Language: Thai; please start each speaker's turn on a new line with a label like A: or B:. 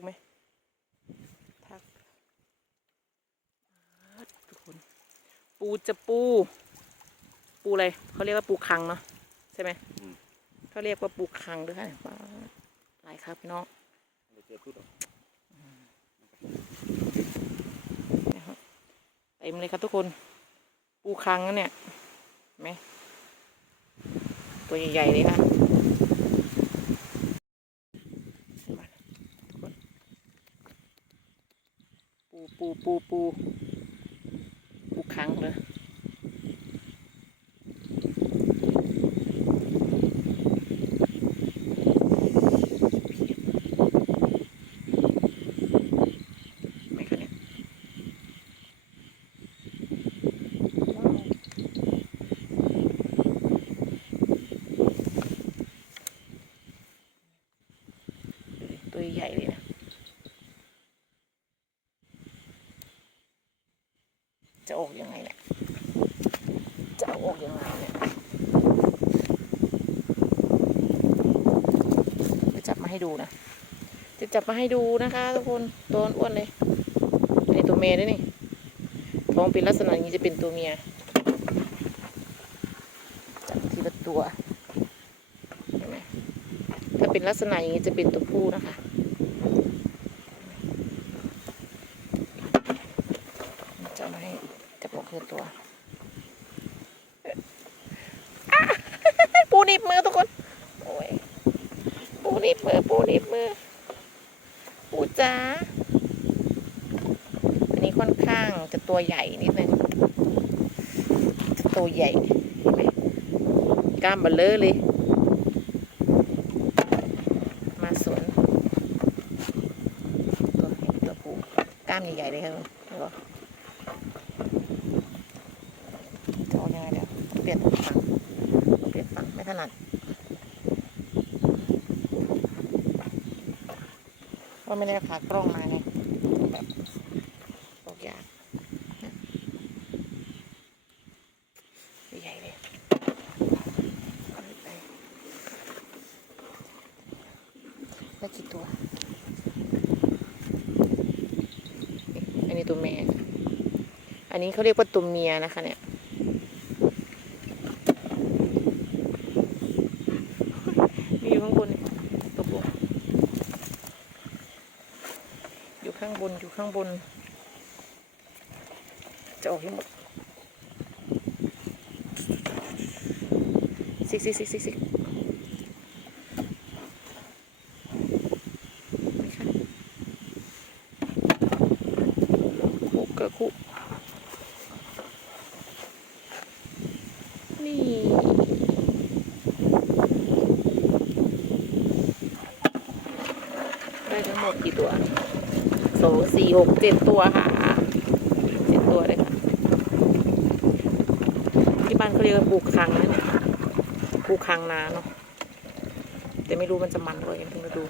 A: กไหมทักทุกคน ปูจะปู ปูอะไรเขาเรียกว่าปูคังเนาะใช่ไหม
B: อืม
A: เขาเรียกว่าปูคังด้วยค่ะว้าวหลายครับพี่น้อง
B: เดี๋ยวเจอพูดออก
A: นะครับเต็มเลยครับทุกคน ปูคังนะเนี่ยเห็นไหมตัวใหญ่ๆเลยค่ะเห็นไหมทุกคน ปูปูปูปูปูคังเลยไม่คะเนี่ยตัวใหญ่เลยนะ จะออกยังไง เนี่ย จะเอาออกยังไงเนี่ยจะจับมาให้ดูนะ จะจับมาให้ดูนะคะทุกคน ตัวอ้วนเลยอันนี้ตัวเมียด้วยนี่ท้องเป็นลักษณะอย่างนี้จะเป็นตัวเมีย จับทีละตัว เห็นไหมถ้าเป็นลักษณะอย่างนี้จะเป็นตัวผู้นะคะเอามาให้ จับอตัวปูนีบมือทุกคนโอ้ยปูนีบมือปูนีบมือปูจ้าอันนี้ค่อนข้างจะตัวใหญ่นิดนึงจะตัวใหญ่เห็นไหมกล้ามเบลเลอเลยมาสวนตัวตัวปูกล้ามใหญ่ๆเลยครับเดี๋ยวก่อนจะเอายังไงเดี๋ยวเป ลี่ยนฝั่งเปลี่ยนฝั่งไม่ถนัดว่าไม่ได้เอาขากล้องมาเนี่ยแบบตกยากใหญ่เลยเอาไปได้กี่ตัวอันนี้ตัวแม่ อันนี้เขาเรียกว่าตัวเมียนะคะเนี่ย มีอยู่ข้างบนนี่ตกลง อยู่ ข้างบนอยู่ข้างบน จะออกให้หมดซิกซิกซิกซิกซิกไม่ค่ะคู่เกิดคู่นี่ได้ทั้งหมดกี่ตัว สองสี่หกเจ็ดตัวค่ะเจ็ดตัวเลยค่ะ ที่บ้านเขาเรียกว่าปลูกคังนะเนี่ยปลูกคังนาเนาะแต่ไม่รู้มันจะมันหรือเลยังต้องมาดู